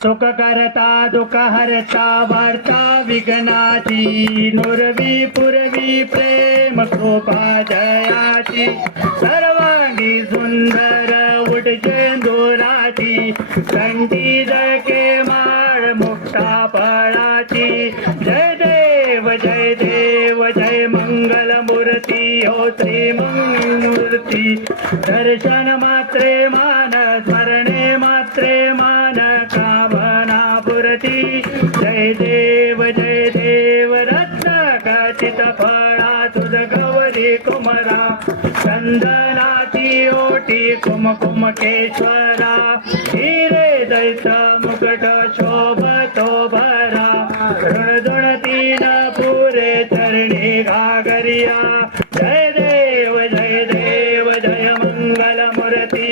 सुख करता दुख हरता वार्ता विघ्नाची नुरवी पुरवी प्रेम कृपा जयाची सर्वांगी सुंदर उडचेंदुराची कंठी जळके माळ मुक्ता फळाची. जय देव जय देव जय मंगल मूर्ती हो श्री मूर्ती दर्शन मात्रे मान स्मरणे मात्रे मान खचित फळा, तुझ गवरी कुमरा, चंदनाची ओटी कुमकुम केश्वरा हिरे दैत मुकट शोभतो भरा ऋण तीन पुरे चरणी घागरिया, जय देव जय देव, जय मंगल मूर्ती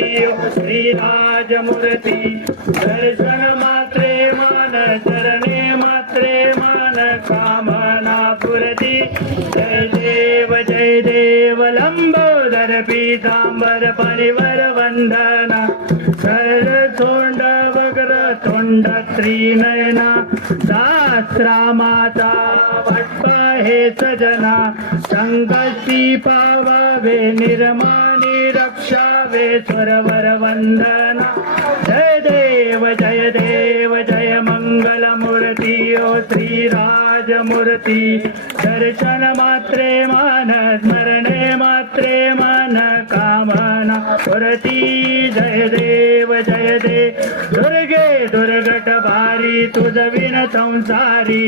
श्रीराज मूर्ती दर्शन जय देव जय देव लंबोदर पीतांबर परिवर वंदना। सर तोंड वग्र तोंड त्रिनयना सहस्रा माता भटपा हे सजना। संकटी पावावे निर्माणी रक्षावे स्वरवर वंदना। जय देव जय देव जय मंगल मूर्ती ओ श्रीराम। मूर्ती दर्शन मात्रे मान स्मरणे मात्रे मान कामना पुरती जय देव जय देव दुर्गे दुर्गट भारी तुझ विन संसारी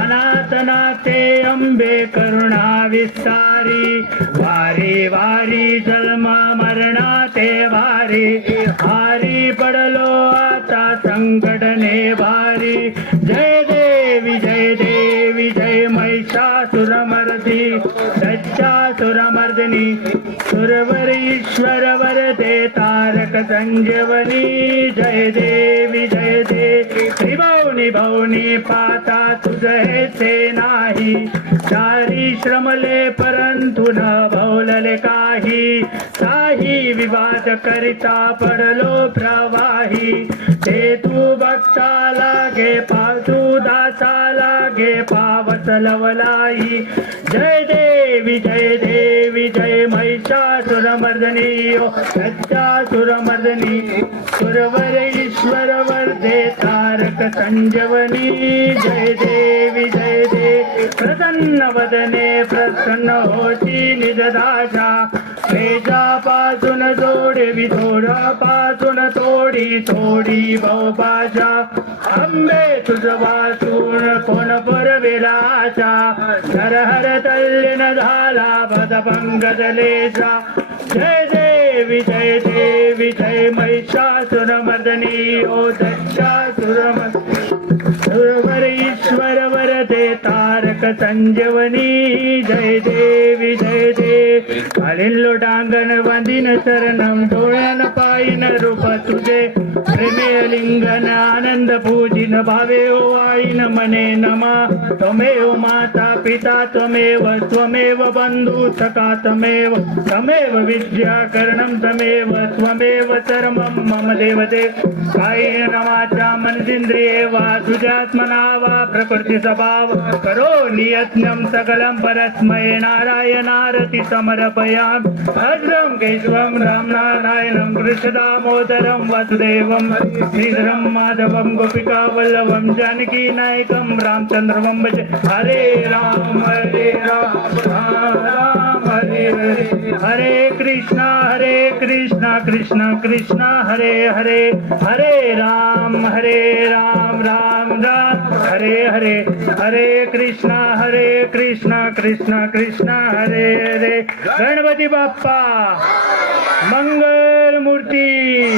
अनाथ नाते अंबे करुणा विस्तारी। वारी वारी जलमा मरणा ते वारी हारी पडलो आता संकटने भारी महिषासुरमर्दी दच्चासुरमर्दिनी सुरवर ईश्वर वरदे तारक संजीवनी जय देवी जय देवी, त्रिभवनी भवनी पाता तुझे ते नाही। चारी श्रमले परंतु न भवलले काही। काही विवाद करिता पडलो प्रवाही। ते तू भक्ता लागे पातू लवलाई। जय देवी जय देवी, जय महिषासुरमर्दनी ओ सच्चासुरमर्दनी सुरवर ईश्वर वर्धे तारक संजवनी जय देवी जय देवी प्रसन्न वदने, प्रसन्न होती वेजा पासून जोडवी पासून थोडी थोडी भाषा आंबे तुझ वाचून कोण परवेला हर हर तल्लीन झाला पद पंगदलेचा जय देवी जय देवी जय महिषासुर मदनी ओ दक्षासुर सुरवर ईश्वर वरदे तारक संजीवनी. जय देवी जय देवी खालील लोटांगण बांधीन शरणम डोळ्यान पायीन रूप तुझे. प्रेमे लिंगन आनंद पूजिन, भावे ओ आईन मने नमा. त्वमेव माता पिता, त्वमेव त्वमेव बंधू, सखा त्वमेव. त्वमेव विद्या करणं त्वमेव त्वमेव सर्वं मम देवते. कायेन वाचा मनसिंद्रिये वा तुझ्यात्मना वा प्रकृती स्वभाव करो नियत्नं सकलं परस्मै नारायणारति समर्पयामि भद्रं केशवं राम नारायणं कृष्णदामोदरं वसुदेवं श्रीधरं माधवं गोपिका वल्लभं जानकी नायकं रामचन्द्रं भज हरे राम हरे राम राम राम, हरे हरे। हरे कृष्णा हरे कृष्णा, कृष्ण कृष्ण, हरे हरे। हरे राम हरे राम राम राम। हरे हरे हरे कृष्णा हरे कृष्णा कृष्णा कृष्णा हरे हरे। गणपति बाप्पा मंगल मूर्ती।